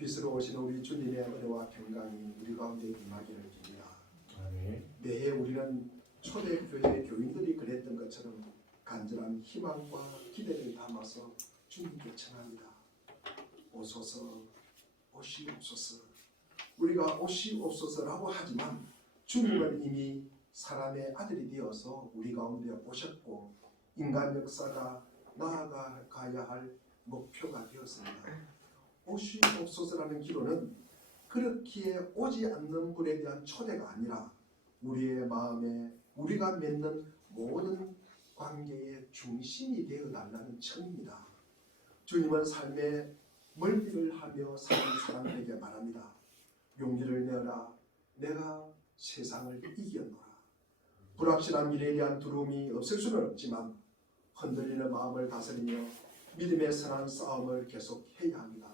빛으로 오시는 우리 주님의 은혜와 평강이 우리 가운데 임하기를 빕니다. 아멘. 매해 우리는 초대교회 교인들이 그랬던 것처럼 간절한 희망과 기대를 담아서 주님께 청합니다. 오소서, 오시옵소서. 우리가 오시옵소서라고 하지만 주님은 이미 사람의 아들이 되어서 우리 가운데 오셨고 인간 역사가 나아가야 할 목표가 되었습니다. 오시옵소서라는 기도는 그렇기에 오지 않는 분에 대한 초대가 아니라 우리의 마음에 우리가 맺는 모든 관계의 중심이 되어달라는 청입니다. 주님은 삶의 멀미를 하며 사는 사람들에게 말합니다. 용기를 내어라. 내가 세상을 이겼노라. 불확실한 미래에 대한 두려움이 없을 수는 없지만 흔들리는 마음을 다스리며 믿음의 선한 싸움을 계속해야 합니다.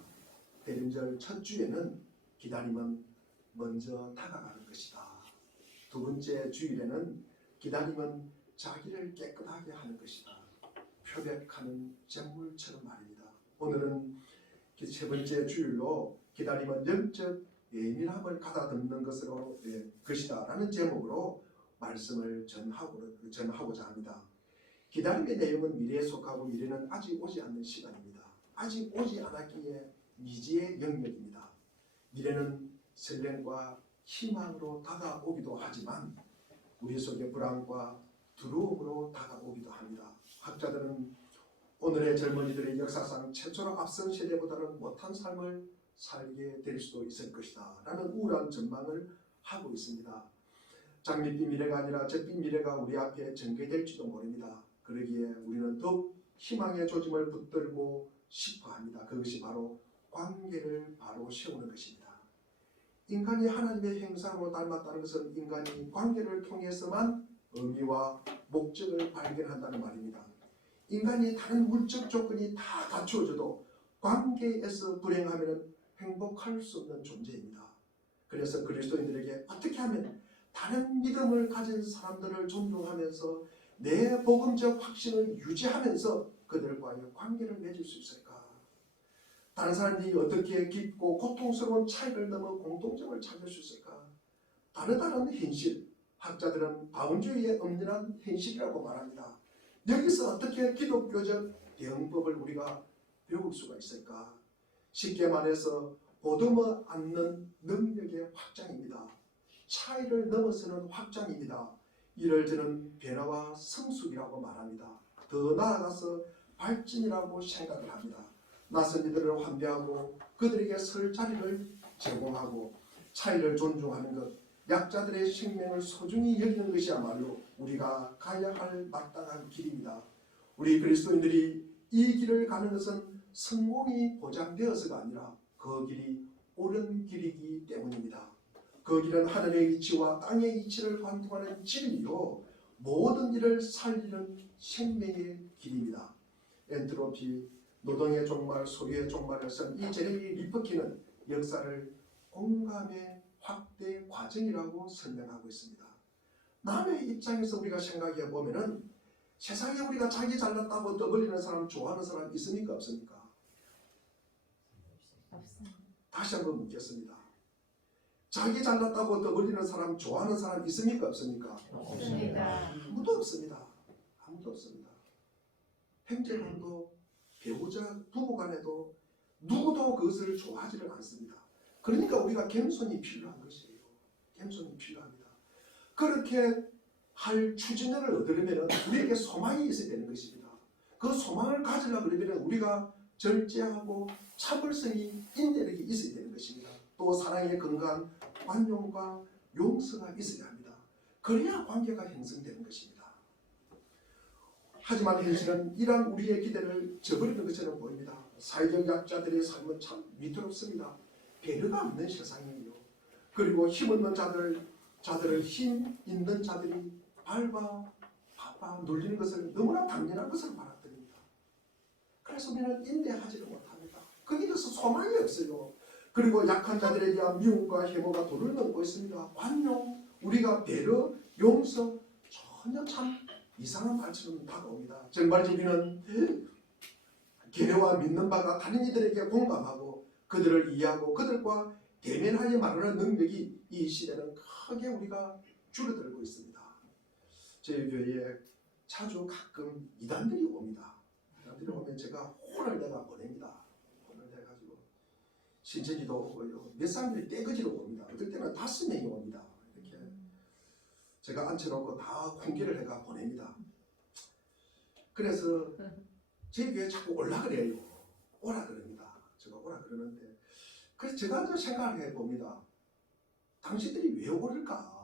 대림절 첫 주에는 기다림은 먼저 다가가는 것이다. 두 번째 주일에는 기다림은 자기를 깨끗하게 하는 것이다. 표백하는 잿물처럼 말입니다. 오늘은 세 번째 주일로 기다림은 영적 예민함을 가다듬는 것이다 라는 제목으로 말씀을 전하고자 합니다. 기다림의 내용은 미래에 속하고 미래는 아직 오지 않는 시간입니다. 아직 오지 않았기에 미지의 영역입니다. 미래는 설렘과 희망으로 다가오기도 하지만 우리 속의 불안과 두려움으로 다가오기도 합니다. 학자들은 오늘의 젊은이들의 역사상 최초로 앞선 세대보다는 못한 삶을 살게 될 수도 있을 것이다 라는 우울한 전망을 하고 있습니다. 장밋빛 미래가 아니라 잿빛 미래가 우리 앞에 전개될지도 모릅니다. 그러기에 우리는 더욱 희망의 조짐을 붙들고 싶어 합니다. 그것이 바로 관계를 바로 세우는 것입니다. 인간이 하나님의 형상으로 닮았다는 것은 인간이 관계를 통해서만 의미와 목적을 발견한다는 말입니다. 인간이 다른 물적 조건이 다 갖추어져도 관계에서 불행하면 행복할 수 없는 존재입니다. 그래서 그리스도인들에게 어떻게 하면 다른 믿음을 가진 사람들을 존중하면서 내 복음적 확신을 유지하면서 그들과의 관계를 맺을 수 있을까? 다른 사람들이 어떻게 깊고 고통스러운 차이를 넘어 공통점을 찾을 수 있을까? 다르다는 현실, 학자들은 다원주의의 엄연한 현실이라고 말합니다. 여기서 어떻게 기독교적 대응법을 우리가 배울 수가 있을까? 쉽게 말해서 보듬어 안는 능력의 확장입니다. 차이를 넘어서는 확장입니다. 이를 저는 변화와 성숙이라고 말합니다. 더 나아가서 발전이라고 생각을 합니다. 낯선 이들을 환대하고 그들에게 설 자리를 제공하고 차이를 존중하는 것, 약자들의 생명을 소중히 여기는 것이야말로 우리가 가야 할 마땅한 길입니다. 우리 그리스도인들이 이 길을 가는 것은 성공이 보장되어서가 아니라 그 길이 옳은 길이기 때문입니다. 그 길은 하늘의 이치와 땅의 이치를 관통하는 진리요 모든 일을 살리는 생명의 길입니다. 엔트로피, 노동의 종말, 소유의 종말을 쓴 이 제레미 리퍼키는 역사를 공감의 확대 과정이라고 설명하고 있습니다. 남의 입장에서 우리가 생각해 보면은 세상에 우리가 자기 잘났다고 떠벌리는 사람, 좋아하는 사람 있습니까? 없습니까? 없습니다. 다시 한번 묻겠습니다. 자기 잘났다고 떠벌리는 사람, 좋아하는 사람 있습니까? 없습니까? 없습니다. 아무도 없습니다. 아무도 없습니다. 형제간도 배우자 부부간에도 누구도 그것을 좋아하지를 않습니다. 그러니까 우리가 겸손이 필요한 것이에요. 겸손이 필요합니다. 그렇게 할 추진력을 얻으려면 우리에게 소망이 있어야 되는 것입니다. 그 소망을 가지려고 그러면 우리가 절제하고 참을성이 인내력이 있어야 되는 것입니다. 또 사랑의 건강한 관용과 용서가 있어야 합니다. 그래야 관계가 형성되는 것입니다. 하지만 현실은 이러한 우리의 기대를 저버리는 것처럼 보입니다. 사회적 약자들의 삶은 참 위태롭습니다. 배려가 없는 세상이에요. 그리고 힘없는 자들을 힘 있는 자들이 밟아 눌리는 것을 너무나 당연한 것을 말아드립니다. 그래서 우리는 인내하지를 못합니다. 거기에서 소망이 없어요. 그리고 약한 자들에 대한 미움과 혐오가 도를 넘고 있습니다. 관용, 우리가 배려, 용서 전혀 참 이상한 말처럼 다가옵니다. 정말 우리는 개념과 믿는 바가 다른 이들에게 공감하고 그들을 이해하고 그들과 대면하여 말하는 능력이 이 시대는 크게 우리가 줄어들고 있습니다. 저희 교회에 자주 가끔 이단들이 옵니다. 이단들이 오면 제가 혼을 내가 보냅니다. 혼을 내가지고 신천지도 오고요. 몇 사람들이 떼거지로 옵니다. 어떨 때는 5명이 옵니다. 이렇게 제가 앉혀놓고 다 공개를 해가 보냅니다. 그래서 저희 교회에 자꾸 올라 그래요. 오라 그럽니다. 제가 오라 그러는데 그래서 제가 또 생각을 해봅니다. 당신들이 왜 오를까?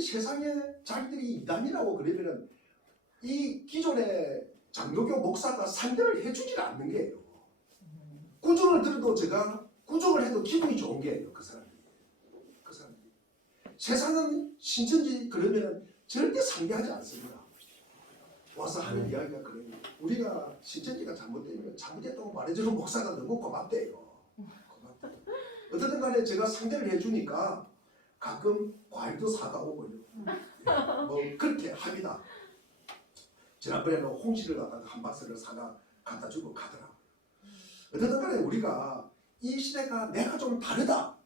세상에 자기들이 이단이라고 그러면은 이 기존의 장로교 목사가 상대를 해주질 않는 게예요. 구정을 들어도 제가 구정을 해도 기분이 좋은 게예요. 그 사람들이. 세상은 신천지 그러면은 절대 상대하지 않습니다. 와서 하는 이야기가 그래요. 우리가 신천지가 잘못되면 잘못했다고 말해주는 목사가 너무 고맙대요. 어쨌든 간에 제가 상대를 해주니까 가끔 과일도 사다 오고요. 뭐 그렇게 합니다. 지난번에는 홍시를 갖다가 한 박스를 사다 갖다 주고 가더라고요. 어쨌든 간에 우리가 이 시대가 내가 좀 다르다.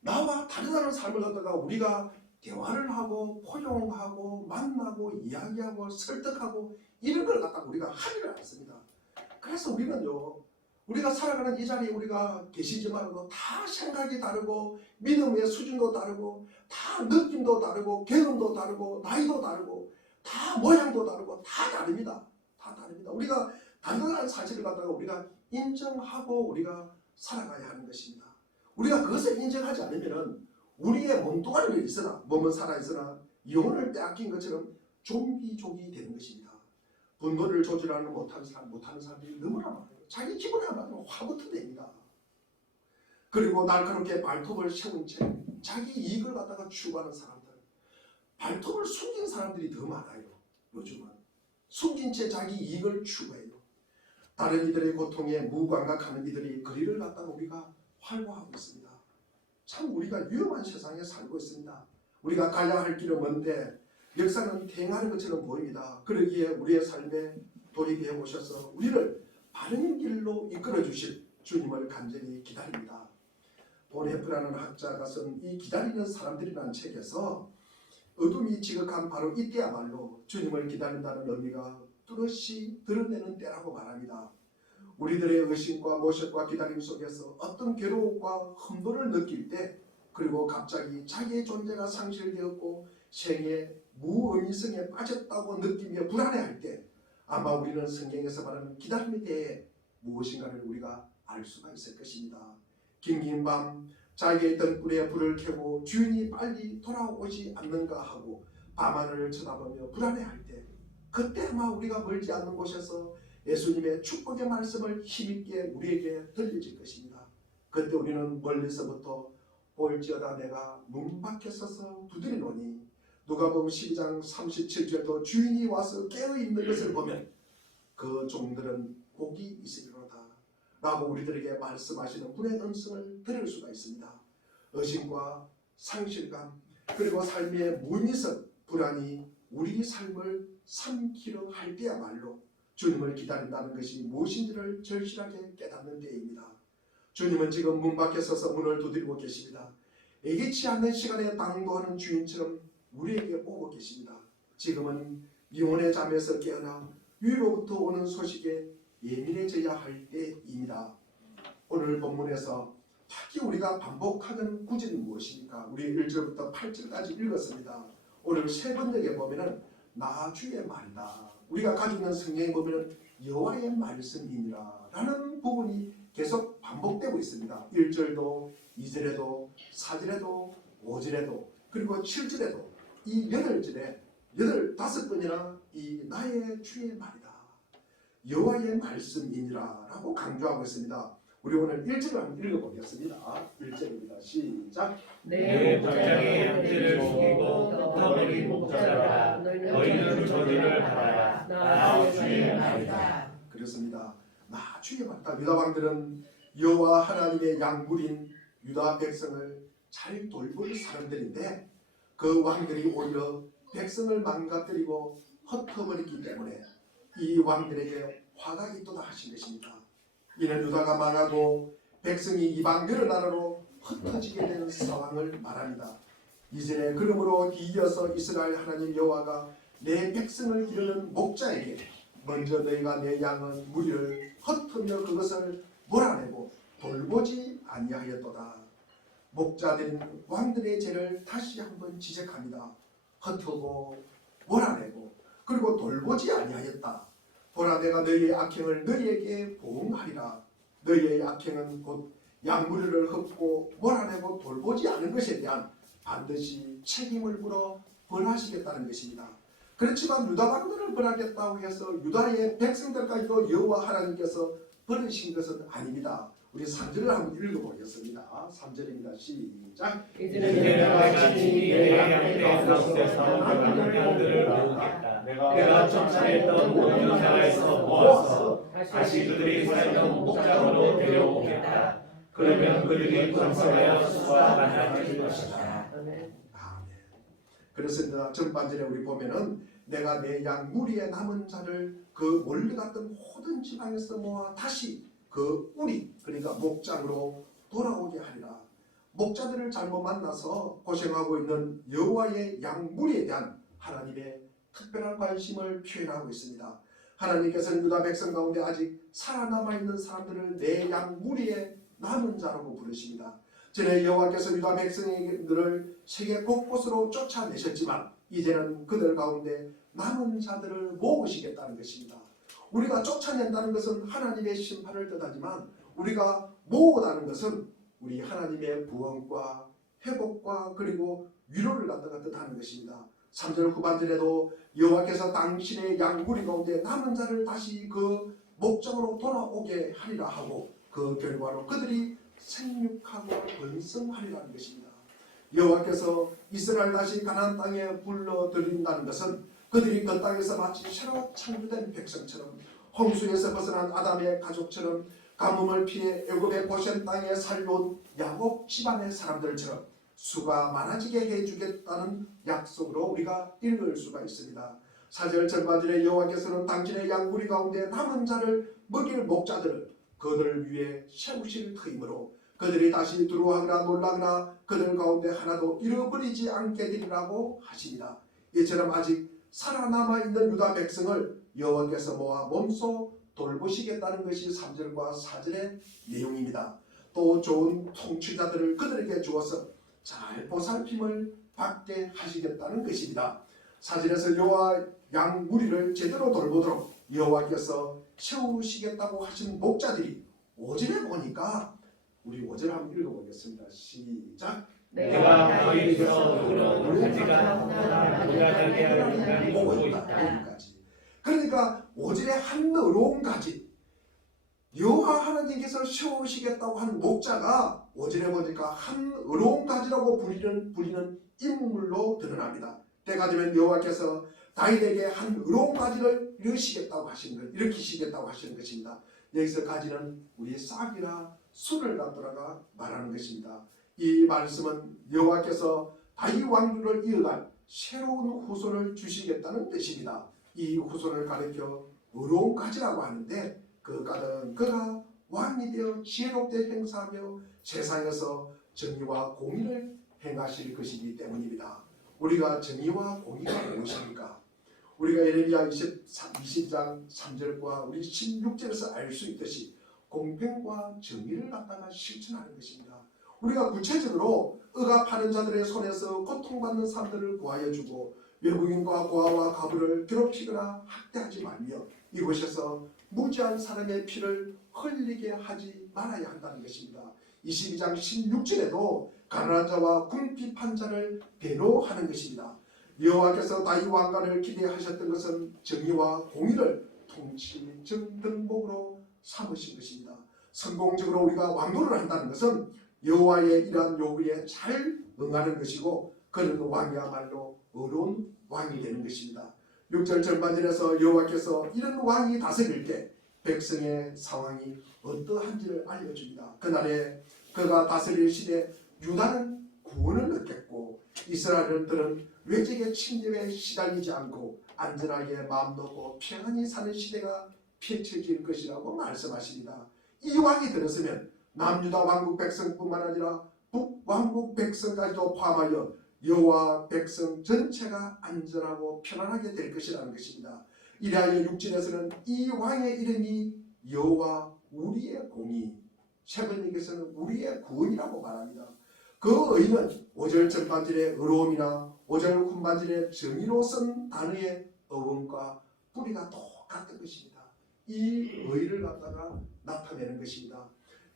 나와 다르다는 삶을 갖다가 우리가 대화를 하고 포용하고 만나고 이야기하고 설득하고 이런 걸 갖다가 우리가 하지를 않습니다. 그래서 우리는요. 우리가 살아가는 이 자리에 우리가 계시지만도 다 생각이 다르고 믿음의 수준도 다르고 다 느낌도 다르고 경험도 다르고 나이도 다르고 다 모양도 다르고 다 다릅니다. 다 다릅니다. 우리가 다르다는 사실을 갖다가 우리가 인정하고 우리가 살아가야 하는 것입니다. 우리가 그것을 인정하지 않으면 우리의 몸뚱아리를 있으나 몸은 살아있으나 영혼을 빼앗긴 것처럼 좀비족이 되는 것입니다. 분노를 조절하는 못하는 사람들이 너무나 많아요. 자기 기분에 안 맞으면 화부터 냅니다. 그리고 날카롭게 발톱을 세운 채 자기 이익을 갖다가 추구하는 사람들, 발톱을 숨긴 사람들이 더 많아요. 요즘은 숨긴 채 자기 이익을 추구해요. 다른 이들의 고통에 무감각하는 이들이 거리를 갖다가 우리가 활보하고 있습니다. 참 우리가 위험한 세상에 살고 있습니다. 우리가 가야 할 길은 먼데 역사는 행하는 것처럼 보입니다. 그러기에 우리의 삶에 돌입해 오셔서 우리를 바른 길로 이끌어 주실 주님을 간절히 기다립니다. 보네프라는 학자가 쓴 이 기다리는 사람들이라는 책에서 어둠이 지극한 바로 이때야말로 주님을 기다린다는 의미가 뚜렷이 드러내는 때라고 말합니다. 우리들의 의심과 모색과 기다림 속에서 어떤 괴로움과 혼돈을 느낄 때 그리고 갑자기 자기의 존재가 상실되었고 생의 무의미성에 빠졌다고 느끼며 불안해할 때 아마 우리는 성경에서 말하는 기다림에 대해 무엇인가를 우리가 알 수가 있을 것입니다. 긴긴 밤 자기의 등불에 불을 켜고 주인이 빨리 돌아오지 않는가 하고 밤하늘을 쳐다보며 불안해할 때 그때 아마 우리가 멀지 않는 곳에서 예수님의 축복의 말씀을 힘있게 우리에게 들려질 것입니다. 그때 우리는 멀리서부터 볼지어다 내가 문 밖에 서서 두드리노니 누가복음 12장 37절도 주인이 와서 깨어있는 것을 보면 그 종들은 복이 있으리로다 라고 우리들에게 말씀하시는 분의 음성을 들을 수가 있습니다. 의심과 상실감 그리고 삶의 무의미성 불안이 우리 삶을 삼키려 할 때야말로 주님을 기다린다는 것이 무엇인지를 절실하게 깨닫는 때입니다. 주님은 지금 문 밖에 서서 문을 두드리고 계십니다. 예기치 않는 시간에 당도하는 주인처럼 우리에게 오고 계십니다. 지금은 영혼의 잠에서 깨어나 위로부터 오는 소식에 예민해져야 할 때입니다. 오늘 본문에서 특히 우리가 반복하는 구절이 무엇입니까? 우리 1절부터 8절까지 읽었습니다. 오늘 세 번역에 보면은 나 주의 말이다. 우리가 가지고 있는 성경에 보면은 여호와의 말씀이니라 라는 부분이 계속 반복되고 있습니다. 1절도 2절에도 4절에도 5절에도 그리고 7절에도 이 8절에 5번이나 이 나의 주의 말이다. 여호와의 말씀이니라 라고 강조하고 있습니다. 우리 오늘 1절을 한번 읽어보겠습니다. 1절입니다. 시작. 내 목장의 형제를 죽이고 흩어버린 목자들아 너희는 저주를 받아라. 나 주의 말이다. 그렇습니다. 나 주의 말이다. 유다 왕들은 여호와 하나님의 양물인 유다 백성을 잘 돌볼 사람들인데 그 왕들이 오히려 백성을 망가뜨리고 흩어버리기 때문에 이 왕들에게 화가 있도다 하신 것입니다. 이는 유다가 망하고 백성이 이방 여러 나라로 흩어지게 된 상황을 말합니다. 이전에 그러므로 이어서 이스라엘 하나님 여호와가 내 백성을 기르는 목자에게 먼저 너희가 내 양은 무리를 흩으며 그것을 몰아내고 돌보지 아니하였도다. 목자된 왕들의 죄를 다시 한번 지적합니다. 흩고 몰아내고 그리고 돌보지 아니하였다. 보라 내가 너희의 악행을 너희에게 보응하리라. 너희의 악행은 곧 양무리를 흩고 몰아내고 돌보지 않은 것에 대한 반드시 책임을 물어 벌하시겠다는 것입니다. 그렇지만 유다 왕들을 벌하겠다고 해서 유다의 백성들까지도 여호와 하나님께서 벌으신 것은 아닙니다. 우리 3절을 한번 읽어보겠습니다. 3절입니다. 시작. 이제는 내가 친히 내 양떼 가운데서 많은 양들을 모으겠다. 내가 쫓아냈던 모든 나라에서 모아서 다시 그들이 살던 목장으로 데려오겠다. 그러면 그들이 번성하여 수와 많아질 것이다. 아멘. 그렇습니다. 전반절에 우리 보면은 내가 내 양 무리의 남은 자를 그 몰려갔던 모든 지방에서 모아 다시 그 우리 그러니까 목장으로 돌아오게 하리라. 목자들을 잘못 만나서 고생하고 있는 여호와의 양 무리에 대한 하나님의 특별한 관심을 표현하고 있습니다. 하나님께서는 유다 백성 가운데 아직 살아남아 있는 사람들을 내 양 무리의 남은 자라고 부르십니다. 전에 여호와께서 유다 백성들을 세계 곳곳으로 쫓아내셨지만 이제는 그들 가운데 남은 자들을 모으시겠다는 것입니다. 우리가 쫓아낸다는 것은 하나님의 심판을 뜻하지만 우리가 모으다는 것은 우리 하나님의 구원과 회복과 그리고 위로를 갖다가 뜻하는 것입니다. 3절 후반절에도 여호와께서 당신의 양무리 가운데 남은 자를 다시 그 목적으로 돌아오게 하리라 하고 그 결과로 그들이 생육하고 번성하리라는 것입니다. 여호와께서 이스라엘 다시 가나안 땅에 불러들인다는 것은 그들이 그 땅에서 마치 새로 창조된 백성처럼 홍수에서 벗어난 아담의 가족처럼 가뭄을 피해 애굽의 고센 땅에 살려온 야곱 집안의 사람들처럼 수가 많아지게 해주겠다는 약속으로 우리가 읽을 수가 있습니다. 4절 전반절에 여호와께서는 당신의 양무리 가운데 남은 자를 먹일 목자들을 그들을 위해 세우실 터이므로 그들이 다시 두려워하거나 놀라거나 그들 가운데 하나도 잃어버리지 않게 되리라고 하십니다. 이처럼 아직 살아남아 있는 유다 백성을 여호와께서 모아 몸소 돌보시겠다는 것이 3절과 4절의 내용입니다. 또 좋은 통치자들을 그들에게 주어서 잘 보살핌을 받게 하시겠다는 것입니다. 4절에서 여호와 양 무리를 제대로 돌보도록 여호와께서 세우시겠다고 하신 목자들이 5절에 보니까 우리 5절 한번 읽어보겠습니다. 시작. 내가 너희에서 흐르는 가지가 무난하게 하는 인간이 보고 있다. 그러니까 5절에 한 의로운 가지 여호와 하나님께서 세우시겠다고 한 목자가 5절에 보니까 한 의로운 가지라고 부리는 인물로 드러납니다. 때가 되면 여호와께서 다윗에게 한 의로운 가지를 일으키시겠다고 하시는 것입니다. 여기서 가지는 우리 싹이나 술을 갖다가 말하는 것입니다. 이 말씀은 여호와께서 다윗 왕조를 이어갈 새로운 후손을 주시겠다는 뜻입니다. 이 후손을 가리켜 의로운 가지라고 하는데 그 가는 그가 왕이 되어 지혜롭게 행사하며 세상에서 정의와 공의를 행하실 것이기 때문입니다. 우리가 정의와 공의가 무엇입니까? 우리가 예레미야 20장 3절과 우리 16절에서 알 수 있듯이 공평과 정의를 갖다가 실천하는 것입니다. 우리가 구체적으로 억압하는 자들의 손에서 고통받는 사람들을 구하여 주고 외국인과 고아와 가부를 괴롭히거나 학대하지 말며 이곳에서 무지한 사람의 피를 흘리게 하지 말아야 한다는 것입니다. 22장 16절에도 가난한 자와 궁핍한 자를 배려하는 것입니다. 여호와께서 다윗 왕가를 기대하셨던 것은 정의와 공의를 통치 정등목으로 삼으신 것입니다. 성공적으로 우리가 왕노를 한다는 것은 여호와의 이러한 요구에 잘 응하는 것이고 그는 왕이야말로 의로운 왕이 되는 것입니다. 6절 전반절에서 여호와께서 이런 왕이 다스릴 때 백성의 상황이 어떠한지를 알려줍니다. 그날에 그가 다스릴 시대 유다는 구원을 얻겠고 이스라엘들은 외적의 침략에 시달리지 않고 안전하게 마음 놓고 평안히 사는 시대가 펼쳐질 것이라고 말씀하십니다. 이 왕이 들었으면 남유다 왕국 백성뿐만 아니라 북왕국 백성까지도 포함하여 여호와 백성 전체가 안전하고 편안하게 될 것이라는 것입니다. 이리하여 육진에서는 이 왕의 이름이 여호와 우리의 공의, 세번역에서는 우리의 구원이라고 말합니다. 그 의는 5절 전반절의 의로움이나 5절 후반절의 정의로 쓴 단어의 어원과 뿌리가 똑같은 것입니다. 이 의를 갖다가 나타내는 것입니다.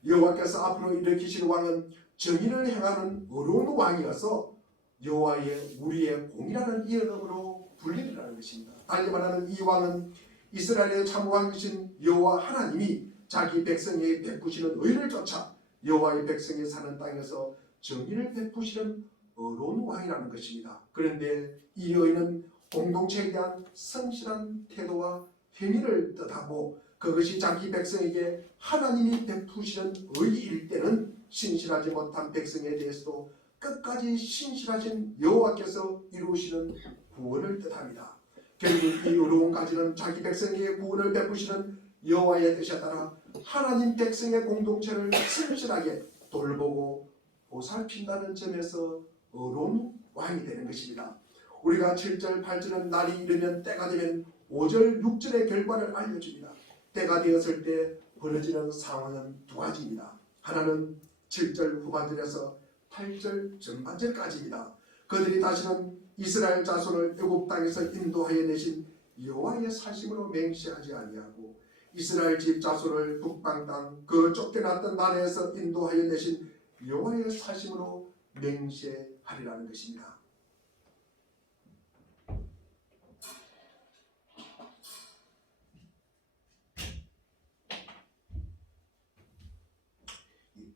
여호와께서 앞으로 일으키실 왕은 정의를 행하는 의로운 왕이어서 여호와의 우리의 공이라는 이름으로 불리리라는 것입니다. 달리 말하는 이 왕은 이스라엘의 참왕이신 여호와 하나님이 자기 백성에게 베푸시는 의를 쫓아 여호와의 백성이 사는 땅에서 정의를 베푸시는 의로운 왕이라는 것입니다. 그런데 이 의는 공동체에 대한 성실한 태도와 행위를 뜻하고 그것이 자기 백성에게 하나님이 베푸시는 의일 때는 신실하지 못한 백성에 대해서도 끝까지 신실하신 여호와께서 이루시는 구원을 뜻합니다. 결국 이 의로운 가지는 자기 백성에게 구원을 베푸시는 여호와의 뜻에 따라 하나님 백성의 공동체를 성실하게 돌보고 보살핀다는 점에서 의로운 왕이 되는 것입니다. 우리가 7절 8절은 날이 이르면 때가 되면 5절 6절의 결과를 알려줍니다. 때가 되었을 때 벌어지는 상황은 두 가지입니다. 하나는 7절 후반절에서 8절 전반절까지입니다. 그들이 다시는 이스라엘 자손을 애굽 땅에서 인도하여 내신 여호와의 사심으로 맹세하지 아니하고 이스라엘 집 자손을 북방 땅 그 쫓겨났던 나라에서 인도하여 내신 여호와의 사심으로 맹세하리라는 것입니다.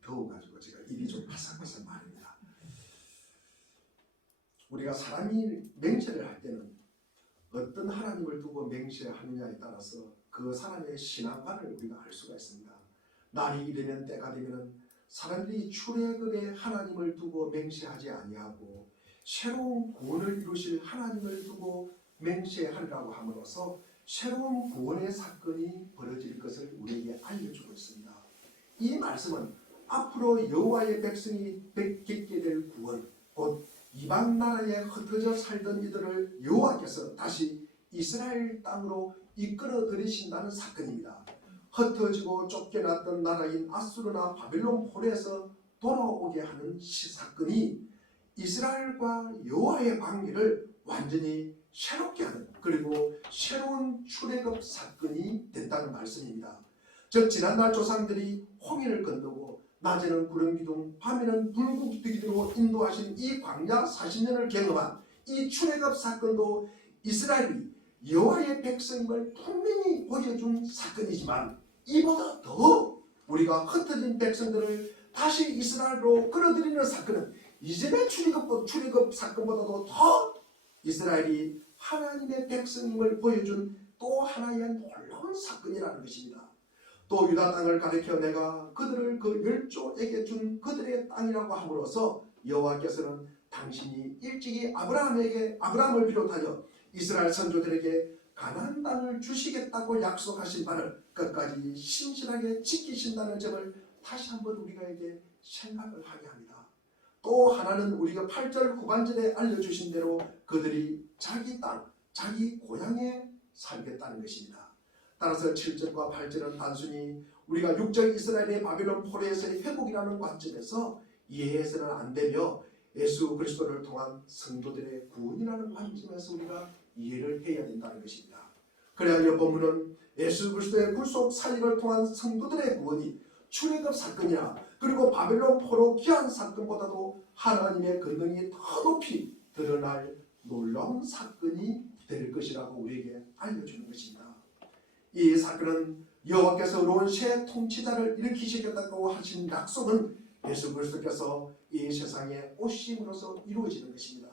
더워가지고 제가 입이 좀 바삭바삭 마릅니다. 우리가 사람이 맹세를 할 때는 어떤 하나님을 두고 맹세하느냐에 따라서 그 사람의 신앙관을 우리가 알 수가 있습니다. 날이 이르면 때가 되면 사람들이 출애굽의 하나님을 두고 맹세하지 아니하고 새로운 구원을 이루실 하나님을 두고 맹세하리라고 함으로써 새로운 구원의 사건이 벌어질 것을 우리에게 알려주고 있습니다. 이 말씀은 앞으로 여호와의 백성이 뵙게 될 구원, 곧 이방 나라에 흩어져 살던 이들을 여호와께서 다시 이스라엘 땅으로 이끌어 들이신다는 사건입니다. 흩어지고 쫓겨났던 나라인 아수르나 바벨론 폴에서 돌아오게 하는 사건이 이스라엘과 여호와의 관계를 완전히 새롭게 하는, 그리고 새로운 출애굽 사건이 된다는 말씀입니다. 즉 지난날 조상들이 홍해를 건너고 낮에는 구름 기둥, 밤에는 불 기둥으로 인도하신 이 광야 40년을 경험한 이 출애굽 사건도 이스라엘이 여호와의 백성을 분명히 보여준 사건이지만 이보다 더 우리가 흩어진 백성들을 다시 이스라엘로 끌어들이는 사건은 이전의 출애굽 사건보다도 더 이스라엘이 하나님의 백성임을 보여준 또 하나의 놀라운 사건이라는 것입니다. 또 유다 땅을 가리켜 내가 그들을 그 멸조에게 준 그들의 땅이라고 함으로써 여호와께서는 당신이 일찍이 아브라함을 비롯하여 이스라엘 선조들에게 가나안 땅을 주시겠다고 약속하신 바를 끝까지 신실하게 지키신다는 점을 다시 한번 우리가에게 생각을 하게 합니다. 또 하나는 우리가 8절 후반절에 알려주신 대로 그들이 자기 땅, 자기 고향에 살겠다는 것입니다. 따라서 7절과 8절은 단순히 우리가 6절 이스라엘의 바벨론 포로에서의 회복이라는 관점에서 이해해서는 안 되며 예수 그리스도를 통한 성도들의 구원이라는 관점에서 우리가 이해를 해야 된다는 것입니다. 그래야 이 본문은 예수 그리스도의 굴속 사역을 통한 성도들의 구원이 출애굽 사건이나 그리고 바벨론 포로 귀환 사건보다도 하나님의 권능이 더 높이 드러날 놀라운 사건이 될 것이라고 우리에게 알려주는 것입니다. 이 사건은 여호와께서 의로운 새 통치자를 일으키시겠다고 하신 약속은 예수 그리스도께서 이 세상에 오심으로써 이루어지는 것입니다.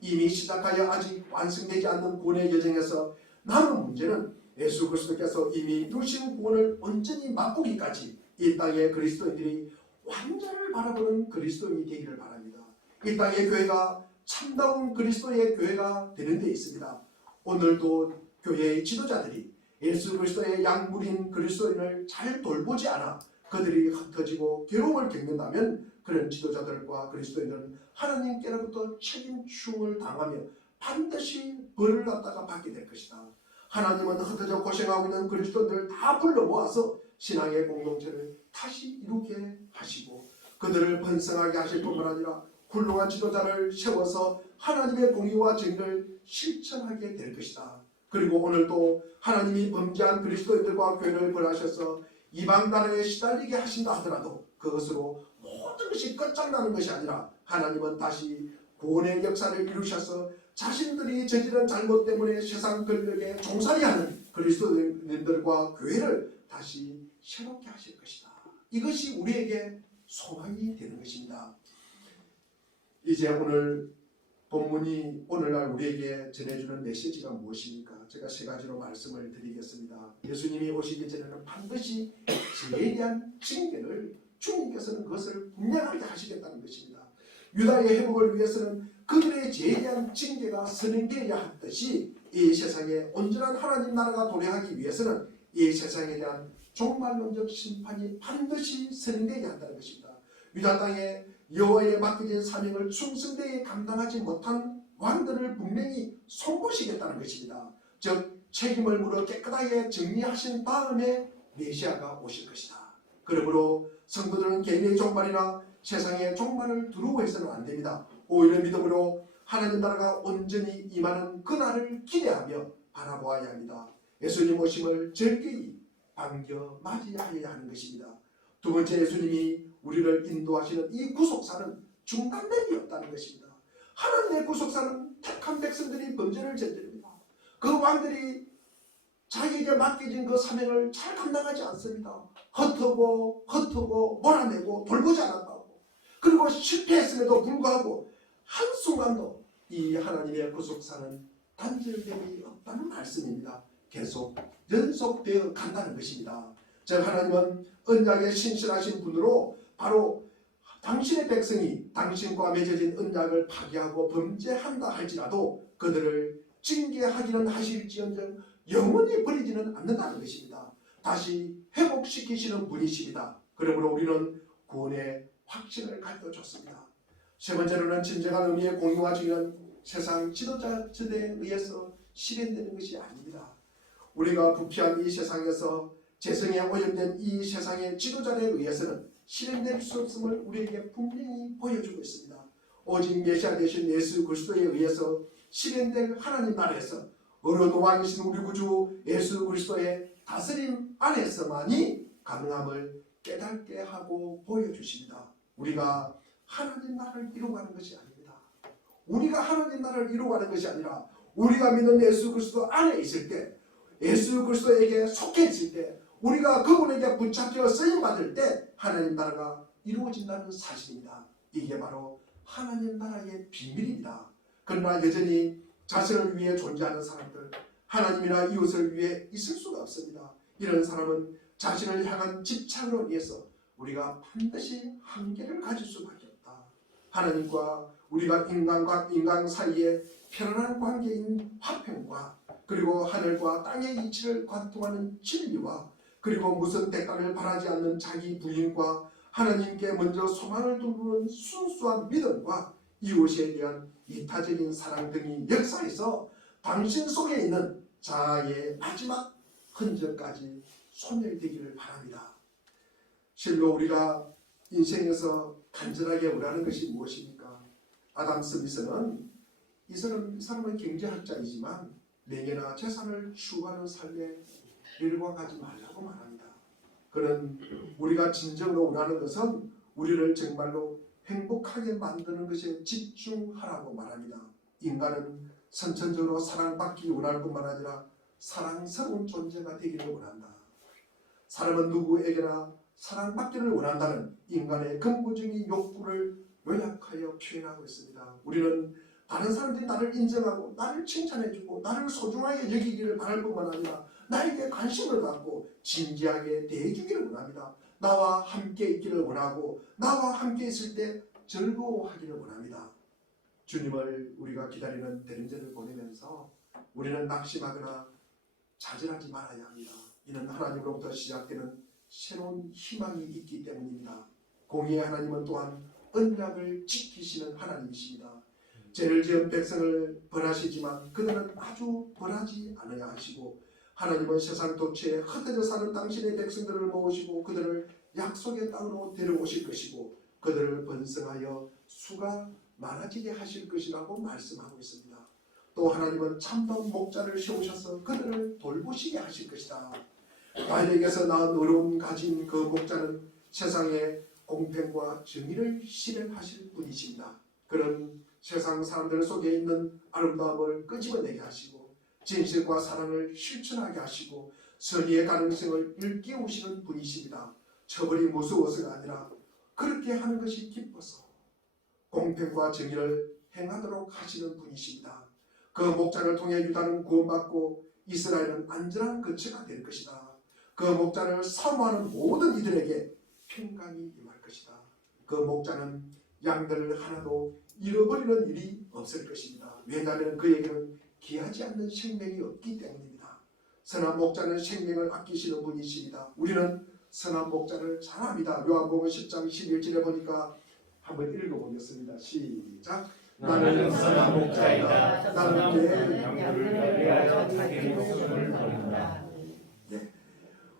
이미 시작하여 아직 완성되지 않는 구원의 여정에서 남은 문제는 예수 그리스도께서 이미 이루신 구원을 온전히 맛보기까지 이 땅의 그리스도인들이 완전을 바라보는 그리스도인이 되기를 바랍니다. 이 땅의 교회가 참다운 그리스도의 교회가 되는 데 있습니다. 오늘도 교회의 지도자들이 예수 그리스도의 양물인 그리스도인을 잘 돌보지 않아 그들이 흩어지고 괴로움을 겪는다면 그런 지도자들과 그리스도인들은 하나님께로부터 책임충을 당하며 반드시 벌을 갖다가 받게 될 것이다. 하나님은 흩어져 고생하고 있는 그리스도인들을 다 불러 모아서 신앙의 공동체를 다시 이루게 하시고 그들을 번성하게 하실 뿐만 아니라 훌륭한 지도자를 세워서 하나님의 공의와 정의를 실천하게 될 것이다. 그리고 오늘도 하나님이 범죄한 그리스도인들과 교회를 벌하셔서 이방 나라에 시달리게 하신다 하더라도 그것으로 모든 것이 끝장나는 것이 아니라 하나님은 다시 구원의 역사를 이루셔서 자신들이 저지른 잘못 때문에 세상 권력에 종살이하는 그리스도인들과 교회를 다시 새롭게 하실 것이다. 이것이 우리에게 소망이 되는 것입니다. 이제 오늘 본문이 오늘날 우리에게 전해주는 메시지가 무엇입니까? 제가 세 가지로 말씀을 드리겠습니다. 예수님이 오시기 전에는 반드시 예리한 징계를 주님께서는 그것을 분명하게 하시겠다는 것입니다. 유다의 회복을 위해서는 그들의 예리한 징계가 선행되어야 하듯이 이 세상에 온전한 하나님 나라가 도래하기 위해서는 이 세상에 대한 종말론적 심판이 반드시 선행되어야 한다는 것입니다. 유다 땅에 여호와의 맡겨진 사명을 충성되게 감당하지 못한 왕들을 분명히 손보시겠다는 것입니다. 즉 책임을 물어 깨끗하게 정리하신 다음에 메시아가 오실 것이다. 그러므로 성도들은 개인의 종말이나 세상의 종말을 두려워해서는 안 됩니다. 오히려 믿음으로 하나님 나라가 온전히 임하는 그날을 기대하며 바라보아야 합니다. 예수님 오심을 절기히 반겨 맞이하여야 하는 것입니다. 두 번째, 예수님이 우리를 인도하시는 이 구속사는 중단됨이 없다는 것입니다. 하나님의 구속사는 택한 백성들이 범죄를 저지릅니다. 그 왕들이 자기에게 맡겨진 그 사명을 잘 감당하지 않습니다. 헛하고 몰아내고 돌보지 않았다고, 그리고 실패했음에도 불구하고 한순간도 이 하나님의 구속사는 단절됨이 없다는 말씀입니다. 계속 연속되어 간다는 것입니다. 즉 하나님은 언약에 신실하신 분으로 바로 당신의 백성이 당신과 맺어진 언약을 파기하고 범죄한다 할지라도 그들을 징계하기는 하실지언정 영원히 버리지는 않는다는 것입니다. 다시 회복시키시는 분이십니다. 그러므로 우리는 구원의 확신을 가져줬습니다. 세 번째로는 진정한 의미의 공유와 정의는 세상 지도자들에 의해서 실현되는 것이 아닙니다. 우리가 부패한 이 세상에서 재성에 오염된 이 세상의 지도자에 의해서는 실현될 수 없음을 우리에게 분명히 보여주고 있습니다. 오직 메시아 되신 예수 그리스도에 의해서 실현될 하나님 나라에서 어려운 왕이신 우리 구주 예수 그리스도의 다스림 안에서만이 가능함을 깨닫게 하고 보여주십니다. 우리가 하나님 나라를 이루어가는 것이 아닙니다. 우리가 하나님 나라를 이루어가는 것이 아니라 우리가 믿는 예수 그리스도 안에 있을 때, 예수 그리스도에게 속해 있을 때, 우리가 그분에게 붙잡혀 쓰임받을 때 하나님 나라가 이루어진다는 사실입니다. 이게 바로 하나님 나라의 비밀입니다. 그러나 여전히 자신을 위해 존재하는 사람들, 하나님이나 이웃을 위해 있을 수가 없습니다. 이런 사람은 자신을 향한 집착으로 인해서 우리가 반드시 한계를 가질 수밖에 없다. 하나님과 우리가 인간과 인간 사이에 편안한 관계인 화평과 그리고 하늘과 땅의 이치를 관통하는 진리와 그리고 무슨 대가를 바라지 않는 자기 부인과 하나님께 먼저 소망을 두는 순수한 믿음과 이웃에 대한 이타적인 사랑 등이 역사에서 당신 속에 있는 자아의 마지막 흔적까지 소멸되기를 바랍니다. 실로 우리가 인생에서 간절하게 원하는 것이 무엇입니까? 아담 스미스는 이 사람은 경제학자이지만 명예나 재산을 추구하는 삶에 일과가지 말라고 말합니다. 그는 우리가 진정으로 원하는 것은 우리를 정말로 행복하게 만드는 것에 집중하라고 말합니다. 인간은 선천적으로 사랑받기 원할 뿐만 아니라 사랑스러운 존재가 되기를 원한다. 사람은 누구에게나 사랑받기를 원한다는 인간의 근본적인 욕구를 요약하여 표현하고 있습니다. 우리는 다른 사람들이 나를 인정하고 나를 칭찬해주고 나를 소중하게 여기기를 바랄 뿐만 아니라 나에게 관심을 갖고 진지하게 대해주기를 원합니다. 나와 함께 있기를 원하고 나와 함께 있을 때 즐거워하기를 원합니다. 주님을 우리가 기다리는 대림절을 보내면서 우리는 낙심하거나 좌절하지 말아야 합니다. 이는 하나님으로부터 시작되는 새로운 희망이 있기 때문입니다. 공의의 하나님은 또한 언약을 지키시는 하나님이십니다. 죄를 지은 백성을 벌하시지만 그들은 아주 벌하지 않아야 하시고, 하나님은 세상 도처에 흩어져 사는 당신의 백성들을 모으시고 그들을 약속의 땅으로 데려오실 것이고 그들을 번성하여 수가 많아지게 하실 것이라고 말씀하고 있습니다. 또 하나님은 참된 목자를 세우셔서 그들을 돌보시게 하실 것이다. 바알에게서 낳은 어려움 가진 그 목자는 세상에 공평과 정의를 실현하실 분이십니다. 그런 세상 사람들 속에 있는 아름다움을 끄집어내게 하시고 진실과 사랑을 실천하게 하시고 선의의 가능성을 일깨우시는 분이십니다. 처벌이 무서워서가 아니라 그렇게 하는 것이 기뻐서 공평과 정의를 행하도록 하시는 분이십니다. 그 목자를 통해 유다는 구원받고 이스라엘은 안전한 거처가 될 것이다. 그 목자를 사모하는 모든 이들에게 평강이 임할 것이다. 그 목자는 양들을 하나도 잃어버리는 일이 없을 것입니다. 왜냐하면 그에게는 귀하지 않는 생명이 없기 때문입니다. 선한 목자는 생명을 아끼시는 분이십니다. 우리는 선한 목자를 잘 압니다. 요한복음 10장 11절에 보니까 한번 읽어보겠습니다. 시작. 나는 선한 목자이다. 나는 내 양들을 위하여 자기 목숨을 버린다.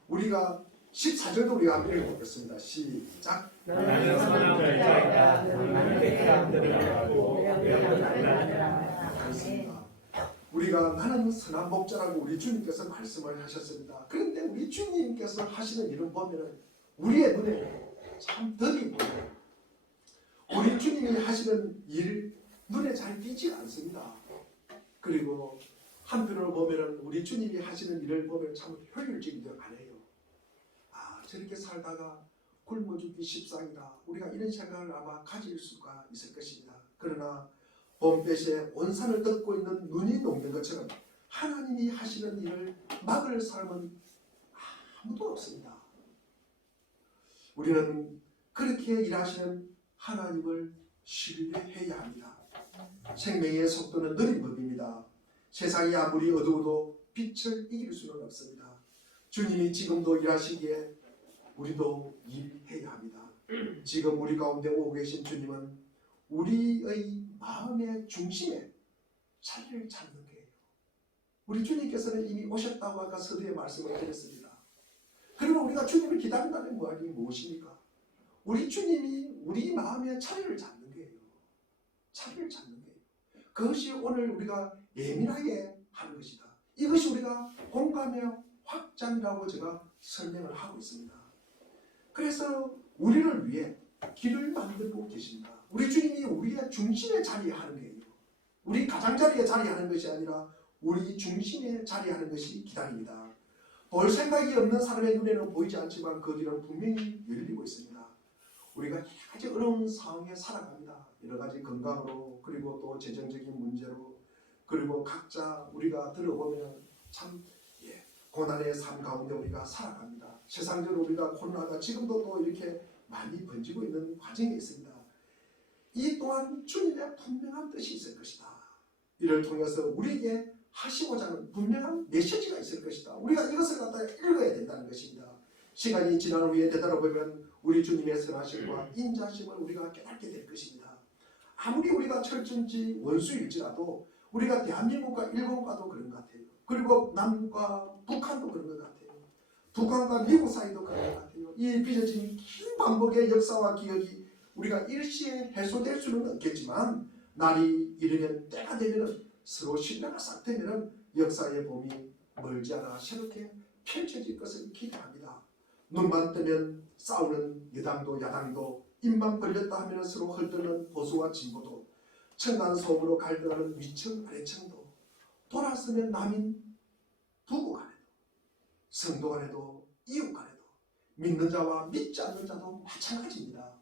우리가 14절도 우리가 한번 읽어보겠습니다. 시작. 나는 선한 목자이다. 나는 내 양들을 위하고 양들을 그렇습니다. 우리가 나는 선한 목자라고 우리 주님께서 말씀을 하셨습니다. 그런데 우리 주님께서 하시는 일을 보면 우리의 눈에 참 덕이 보여요. 우리 주님이 하시는 일 눈에 잘 띄지 않습니다. 그리고 한편으로 보면 우리 주님이 하시는 일을 보면 참 효율적이지 않아요. 저렇게 살다가 굶어 죽기 십상이다. 우리가 이런 생각을 아마 가질 수가 있을 것입니다. 그러나 봄볕에 온 산을 덮고 있는 눈이 녹는 것처럼 하나님이 하시는 일을 막을 사람은 아무도 없습니다. 우리는 그렇게 일하시는 하나님을 신뢰해야 합니다. 생명의 속도는 느린 법입니다. 세상이 아무리 어두워도 빛을 이길 수는 없습니다. 주님이 지금도 일하시기에 우리도 일해야 합니다. 지금 우리 가운데 오고 계신 주님은 우리의 마음의 중심에 자리를 찾는 거예요. 우리 주님께서는 이미 오셨다고 아까 서두에 말씀을 드렸습니다. 그러면 우리가 주님을 기다린다는 말이 무엇입니까? 우리 주님이 우리 마음의 자리를 찾는 거예요. 자리를 찾는 거예요. 그것이 오늘 우리가 예민하게 하는 것이다. 이것이 우리가 공감의 확장이라고 제가 설명을 하고 있습니다. 그래서 우리를 위해 길을 만들고 계십니다. 우리 주님이 우리의 중심에 자리하는 거예요. 우리 가장자리에 자리하는 것이 아니라 우리 중심에 자리하는 것이 기다립니다. 볼 생각이 없는 사람의 눈에는 보이지 않지만 그 길은 분명히 열리고 있습니다. 우리가 여러 가지 어려운 상황에 살아갑니다. 여러 가지 건강으로, 그리고 또 재정적인 문제로, 그리고 각자 우리가 들어보면 참 고난의 삶 가운데 우리가 살아갑니다. 세상적으로 우리가 코로나가 지금도 또 이렇게 많이 번지고 있는 과정에 있습니다. 이 또한 주님의 분명한 뜻이 있을 것이다. 이를 통해서 우리에게 하시고자 하는 분명한 메시지가 있을 것이다. 우리가 이것을 갖다 읽어야 된다는 것입니다. 시간이 지난 후에 되돌아보면 우리 주님의 선하심과 인자심을 우리가 깨닫게 될 것입니다. 아무리 우리가 철저히 원수일지라도 우리가 대한민국과 일본과도 그런 것 같아요. 그리고 남과 북한도 그런 것 같아요. 북한과 미국 사이도 그런 것 같아요. 이 빚어진 긴 반복의 역사와 기억이 우리가 일시에 해소될 수는 없겠지만 날이 이르면, 때가 되면, 서로 신뢰가 싹 되면 역사의 봄이 멀지 않아 새롭게 펼쳐질 것을 기대합니다. 눈만 뜨면 싸우는 여당도 야당도, 입만 벌렸다 하면 서로 헐뜯는 보수와 진보도, 층간소음으로 갈등하는 위층 아래층도, 돌아서면 남인 부부 간에도, 성도 간에도, 이웃 간에도, 믿는 자와 믿지 않는 자도 마찬가지입니다.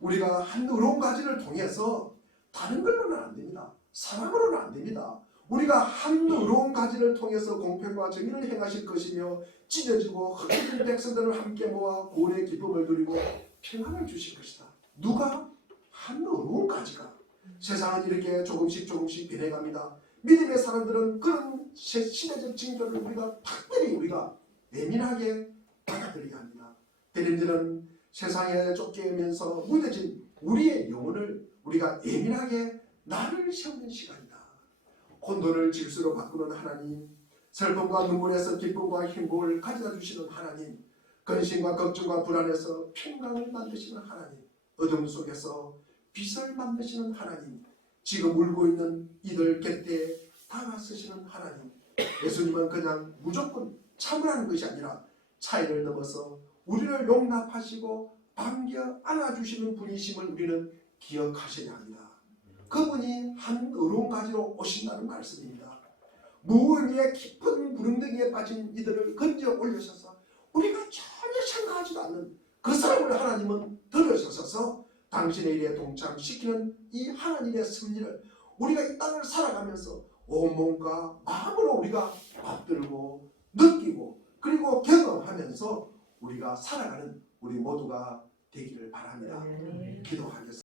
우리가 한 의로운 가지를 통해서 다른 걸로는 안 됩니다. 사랑으로는 안 됩니다. 우리가 한 의로운 가지를 통해서 공평과 정의를 행하실 것이며 찢어지고 흩어진 백성들을 함께 모아 구원의 기쁨을 누리고 평안을 주실 것이다. 누가? 한 의로운 가지가. 세상은 이렇게 조금씩 변해갑니다. 믿음의 사람들은 그런 시대적 징조를 우리가 특별히 우리가 예민하게 받아들여야 합니다. 기름지는 세상에 쫓기면서 무뎌진 우리의 영혼을 우리가 예민하게 나를 세우는 시간이다. 혼돈을 질서로 바꾸는 하나님, 슬픔과 눈물에서 기쁨과 행복을 가져다 주시는 하나님, 근심과 걱정과 불안에서 평강을 만드시는 하나님, 어둠 속에서 빛을 만드시는 하나님, 지금 울고 있는 이들 곁에 다가서시는 하나님, 예수님은 그냥 무조건 참으라는 것이 아니라 차이를 넘어서 우리를 용납하시고 반겨 안아주시는 분이심을 우리는 기억하셔야 합니다. 그분이 한 어려운 가지로 오신다는 말씀입니다. 무의미의 깊은 구름덩이에 빠진 이들을 건져 올리셔서 우리가 전혀 생각하지도 않는 그 사람을 하나님은 들으셔서 당신의 일에 동참시키는 이 하나님의 섭리를 우리가 이 땅을 살아가면서 온몸과 마음으로 우리가 받들고 느끼고 그리고 경험하면서 우리가 살아가는 우리 모두가 되기를 바랍니다. 기도하겠습니다.